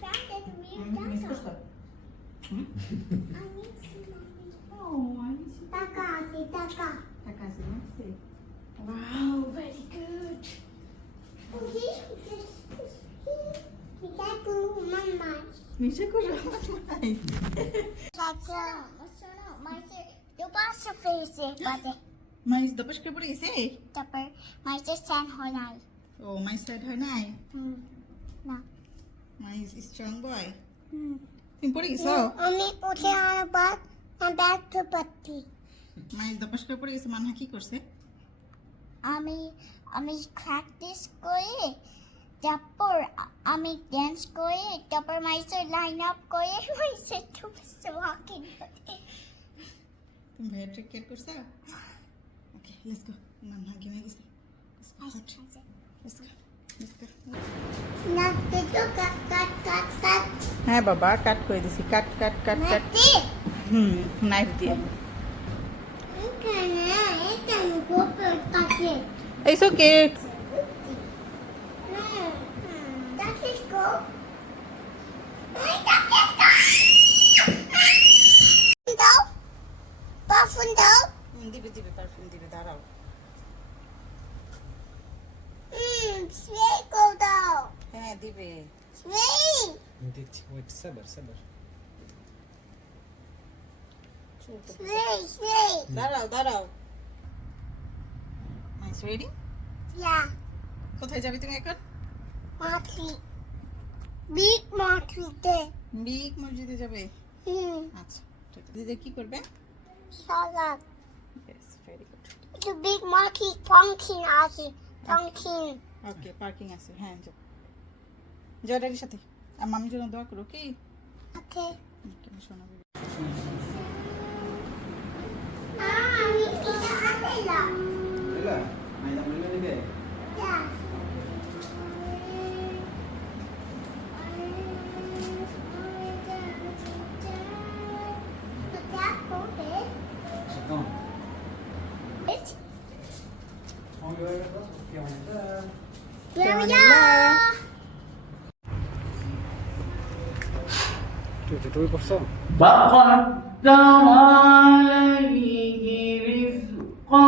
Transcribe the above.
found it real miss dinosaur. করছো? I need some mommy. Oh, I miss you. Taka, see taka. টাকা আছে না? Wow, very good. Okay, we got to mama. নিচে করো। My the boss face but Mais dapat ka puri ise? tapper my just stand honai. Oh, mais side হয় নাই। No. Mais strong boy. Hmm. তুমি পড়ে গেছো? Only put it on a back and back to putty. Mais dapat ka puri ise Manha কি করছে? আমি practice করে তারপর আমি dance করে তারপর মাইসে লাইন আপ করে মাইসে তো ওয়াকিং করে তুমি ভাইয়া ট্রিক কেয়ার করছো? Okay, let's go. মানহা গেমে গেছে। Let's go. Let's go. না তো কাট হ্যাঁ বাবা কাট করে দিছি কাট কাট কাট কাট নাতি নাইফ দিয়ে এটা গোপে কাটে It's okay. Das ist gut. দাও পারফিউম দাও দিবে দিবে পারফিউম দিবে দাঁড়াও স্প্রে কো দাও হ্যাঁ দিবে স্প্রে দিচ্ছি ওয়েট সাবার সাবার স্প্রে দাঁড়াও দাঁড়াও নাইস রেডি ইয়া কোথায় যাবি তুমি এখন মাছি বিগ মাছিতে বিগ মসজিদে যাবে আচ্ছা ঠিক আছে দিদি কি করবে সালাদ ইয়েস ভেরি গুড একটু বিগ মাছি পাম্পকিন আছে পাম্পকিন ওকে পার্কিং আছে হ্যাঁ যাও জয়ডারির সাথে আর মামির জন্য দোয়া করো কি ওকে কেন শোনাবো আমি এটা আনলাম ಇಲ್ಲ ಮೈದ ಮುಳ್ಳಿದೆ ইয়া ಸತ್ತಂ ಹೋಗಿ ಹೋಗಿ তুই করছো فقدر عليه رزقه